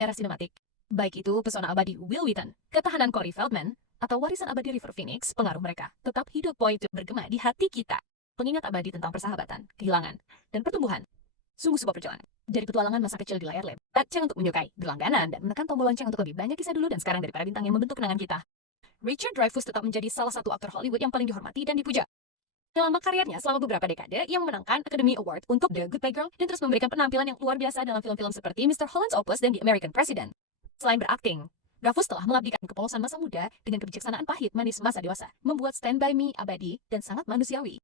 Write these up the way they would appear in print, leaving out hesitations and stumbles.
era sinematik. Baik itu pesona abadi Wil Wheaton, ketahanan Corey Feldman, atau warisan abadi River Phoenix, pengaruh mereka tetap hidup bergema di hati kita. Pengingat abadi tentang persahabatan, kehilangan, dan pertumbuhan. Sungguh sebuah perjalanan. Dari petualangan masa kecil di layar lebar, aceng untuk menyukai, berlangganan, dan menekan tombol lonceng untuk lebih banyak kisah dulu dan sekarang dari para bintang yang membentuk kenangan kita. Richard Dreyfuss tetap menjadi salah satu aktor Hollywood yang paling dihormati dan dipuja. Dalam karyernya selama beberapa dekade, ia memenangkan Academy Award untuk The Goodbye Girl dan terus memberikan penampilan yang luar biasa dalam film-film seperti Mr. Holland's Opus dan The American President. Selain berakting, Dreyfuss telah mengabdikan kepolosan masa muda dengan kebijaksanaan pahit manis masa dewasa, membuat Stand By Me abadi dan sangat manusiawi.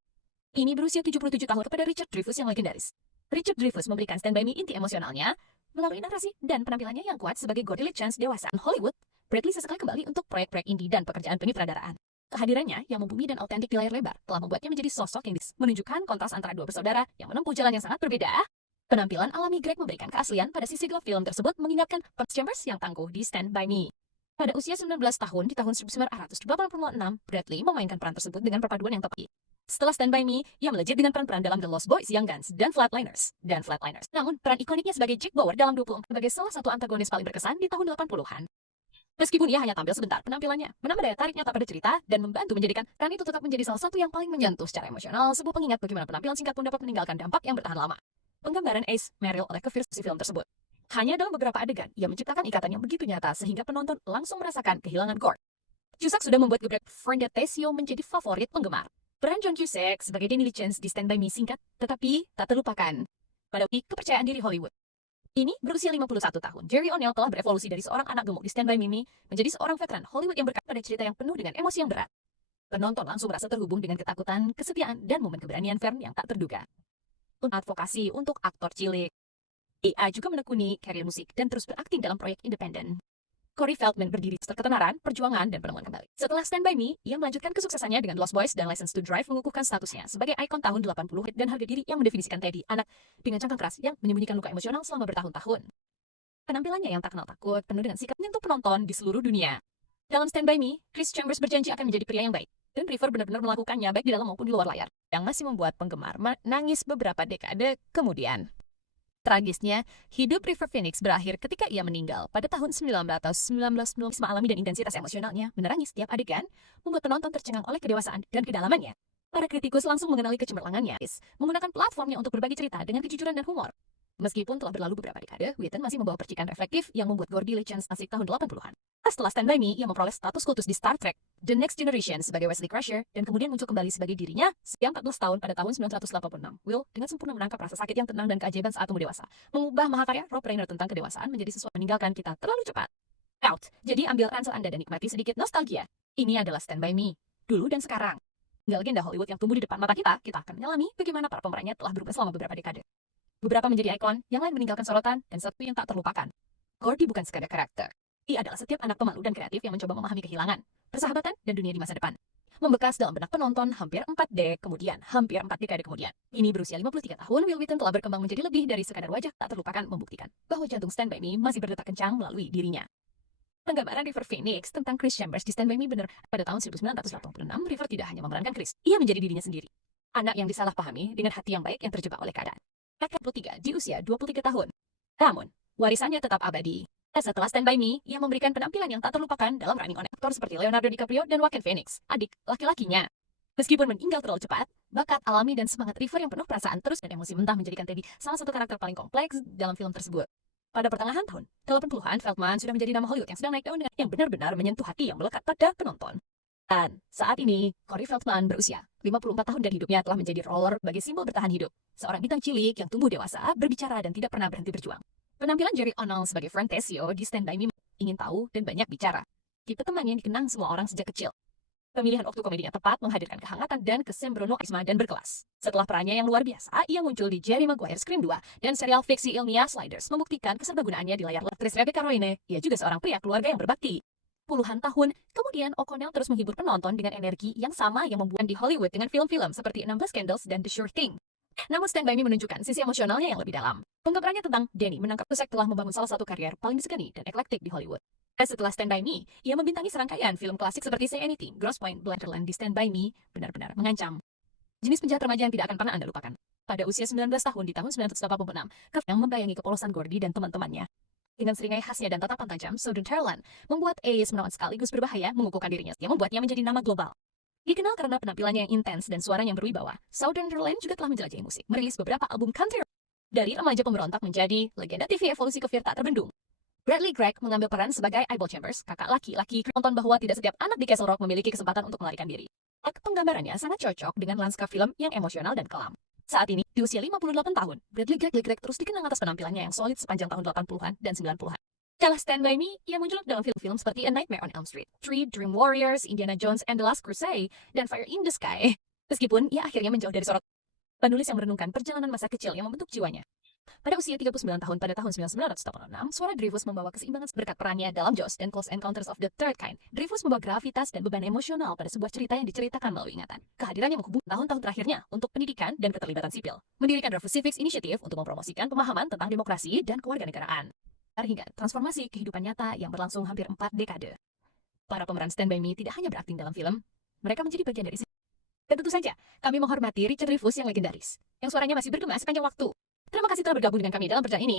Ini berusia 77 tahun kepada Richard Dreyfuss yang legendaris. Richard Dreyfuss memberikan Stand By Me inti emosionalnya melalui narasi dan penampilannya yang kuat sebagai Gordy Chance dewasa Hollywood. Bradley sesekali kembali untuk proyek-proyek indie dan pekerjaan penyutradaraan. Kehadirannya yang membumi dan autentik di layar lebar telah membuatnya menjadi sosok yang menunjukkan kontras antara dua bersaudara yang menempuh jalan yang sangat berbeda. Penampilan alami Greg memberikan keaslian pada sisi gelap film tersebut, mengingatkan Perks Chambers yang tangguh di Stand By Me. Pada usia 19 tahun di tahun 1986, Bradley memainkan peran tersebut dengan perpaduan yang tepat. Setelah Stand By Me, ia melejit dengan peran-peran dalam The Lost Boys, Young Guns, dan Flatliners. Namun, peran ikoniknya sebagai Jack Bauer dalam 24 sebagai salah satu antagonis paling berkesan di tahun 80-an. Meskipun ia hanya tampil sebentar, penampilannya menambah daya tarik nyata pada cerita dan membantu menjadikan peran itu tetap menjadi salah satu yang paling menyentuh secara emosional, sebuah pengingat bagaimana penampilan singkat pun dapat meninggalkan dampak yang bertahan lama. Penggambaran Ace Merrill oleh Kevin si film tersebut. Hanya dalam beberapa adegan, ia menciptakan ikatan yang begitu nyata sehingga penonton langsung merasakan kehilangan Gord. Cusack sudah membuat gebrek Friend menjadi favorit penggemar. Peran John Cusack sebagai Danny Lee Chance di Stand By Me singkat, tetapi tak terlupakan. Pada kepercayaan diri Hollywood. Ini berusia 51 tahun, Jerry O'Neill telah berevolusi dari seorang anak gemuk di Stand By Me menjadi seorang veteran Hollywood yang berkat pada cerita yang penuh dengan emosi yang berat. Penonton langsung merasa terhubung dengan ketakutan, kesetiaan, dan momen keberanian Vern yang tak terduga. Advokasi untuk aktor cilik. IA juga menekuni karir musik dan terus berakting dalam proyek independen. Corey Feldman berdiri setelah ketenaran, perjuangan, dan penemuan kembali. Setelah Stand By Me, ia melanjutkan kesuksesannya dengan Lost Boys dan License to Drive, mengukuhkan statusnya sebagai ikon tahun 80 dan harga diri yang mendefinisikan Teddy, anak dengan cangkang keras yang menyembunyikan luka emosional selama bertahun-tahun. Penampilannya yang tak kenal takut, penuh dengan sikap menyentuh penonton di seluruh dunia. Dalam Stand By Me, Chris Chambers berjanji akan menjadi pria yang baik, dan River benar-benar melakukannya baik di dalam maupun di luar layar, yang masih membuat penggemar menangis beberapa dekade kemudian. Tragisnya, hidup River Phoenix berakhir ketika ia meninggal pada tahun 1919. Alami dan intensitas emosionalnya menerangi setiap adegan, membuat penonton tercengang oleh kedewasaan dan kedalamannya. Para kritikus langsung mengenali kecemerlangannya, menggunakan platformnya untuk berbagi cerita dengan kejujuran dan humor. Meskipun telah berlalu beberapa dekade, Wheaton masih membawa percikan reflektif yang membuat Gordy Chance asik tahun 80-an. Setelah Stand By Me, ia memperoleh status kultus di Star Trek, The Next Generation sebagai Wesley Crusher, dan kemudian muncul kembali sebagai dirinya setiap 14 tahun pada tahun 1986. Will dengan sempurna menangkap rasa sakit yang tenang dan keajaiban saat tumbuh dewasa, mengubah mahakarya Rob Reiner tentang kedewasaan menjadi sesuatu meninggalkan kita terlalu cepat. Out. Jadi ambil ransel Anda dan nikmati sedikit nostalgia. Ini adalah Stand By Me, dulu dan sekarang. Tinggal legenda Hollywood yang tumbuh di depan mata kita akan menyelami bagaimana para pemerannya telah berubah selama beberapa dekade. Beberapa menjadi ikon, yang lain meninggalkan sorotan, dan satu yang tak terlupakan. Gordy bukan sekadar karakter. Ia adalah setiap anak pemalu dan kreatif yang mencoba memahami kehilangan, persahabatan, dan dunia di masa depan. Membekas dalam benak penonton hampir 4 dekade kemudian. Ini berusia 53 tahun, Wil Wheaton telah berkembang menjadi lebih dari sekadar wajah tak terlupakan, membuktikan bahwa jantung Stand By Me masih berdetak kencang melalui dirinya. Penggambaran River Phoenix tentang Chris Chambers di Stand By Me benar. Pada tahun 1986, River tidak hanya memerankan Chris, ia menjadi dirinya sendiri. Anak yang disalahpahami dengan hati yang baik yang terjebak oleh keadaan. K23 di usia 23 tahun. Namun, warisannya tetap abadi. Setelah Stand By Me, ia memberikan penampilan yang tak terlupakan dalam running on aktor seperti Leonardo DiCaprio dan Joaquin Phoenix, adik laki-lakinya. Meskipun meninggal terlalu cepat, bakat alami dan semangat River yang penuh perasaan terus dan emosi mentah menjadikan Teddy salah satu karakter paling kompleks dalam film tersebut. Pada pertengahan tahun 80-an, Feldman sudah menjadi nama Hollywood yang sedang naik daun yang benar-benar menyentuh hati yang melekat pada penonton. Dan saat ini, Corey Feldman berusia 54 tahun dan hidupnya telah menjadi roller bagi simbol bertahan hidup. Seorang bintang cilik yang tumbuh dewasa, berbicara dan tidak pernah berhenti berjuang. Penampilan Jerry O'Neill sebagai Frank Tessio di Stand By Me ingin tahu dan banyak bicara. Tipe teman yang dikenang semua orang sejak kecil. Pemilihan waktu komedinya tepat menghadirkan kehangatan dan kesembronoisme dan berkelas. Setelah perannya yang luar biasa, ia muncul di Jerry Maguire Scream 2 dan serial fiksi ilmiah Sliders membuktikan keserbagunaannya di layar. Aktris Rebecca Royne, ia juga seorang pria keluarga yang berbakti. Puluhan tahun kemudian, O'Connell terus menghibur penonton dengan energi yang sama yang membuat di Hollywood dengan film-film seperti 16 Candles dan The Sure Thing. Namun Stand By Me menunjukkan sisi emosionalnya yang lebih dalam. Penggambarannya tentang Danny menangkap Cusack telah membangun salah satu karier paling disegani dan eklektik di Hollywood. Setelah Stand By Me, ia membintangi serangkaian film klasik seperti Say Anything, Grosse Pointe Blank, di Stand By Me benar-benar mengancam. Jenis penjahat remaja yang tidak akan pernah Anda lupakan. Pada usia 19 tahun di tahun 1986, yang membayangi kepolosan Gordy dan teman-temannya. Dengan seringai khasnya dan tatapan tajam, Southernland membuat Ace menawan sekaligus berbahaya mengukuhkan dirinya yang membuatnya menjadi nama global. Dikenal karena penampilannya yang intens dan suaranya yang berwibawa, Southernland juga telah menjelajahi musik, merilis beberapa album country. Dari remaja pemberontak menjadi legenda TV evolusi ke Fear tak terbendung. Bradley Gregg mengambil peran sebagai Eyeball Chambers, kakak laki-laki nonton bahwa tidak setiap anak di Castle Rock memiliki kesempatan untuk melarikan diri. Penggambarannya sangat cocok dengan lanskap film yang emosional dan kelam. Saat ini, di usia 58 tahun, Bradley Gregg terus dikenang atas penampilannya yang solid sepanjang tahun 80-an dan 90-an. Kalah Stand By Me, ia muncul dalam film-film seperti A Nightmare on Elm Street, Three, Dream Warriors, Indiana Jones and the Last Crusade, dan Fire in the Sky. Meskipun ia akhirnya menjauh dari sorot, penulis yang merenungkan perjalanan masa kecil yang membentuk jiwanya. Pada usia 39 tahun pada tahun 1986, suara Dreyfuss membawa keseimbangan berkat perannya dalam Jaws dan Close Encounters of the Third Kind. Dreyfuss membawa gravitas dan beban emosional pada sebuah cerita yang diceritakan melalui ingatan. Kehadirannya menghubung tahun-tahun terakhirnya untuk pendidikan dan keterlibatan sipil. Mendirikan Dreyfuss Civics Initiative untuk mempromosikan pemahaman tentang demokrasi dan kewarganegaraan. Hingga transformasi kehidupan nyata yang berlangsung hampir 4 dekade. Para pemeran Stand By Me tidak hanya berakting dalam film, mereka menjadi bagian dari. Dan tentu saja, kami menghormati Richard Dreyfuss yang legendaris, yang suaranya masih bergema sepanjang waktu. Terima kasih telah bergabung dengan kami dalam perjalanan ini.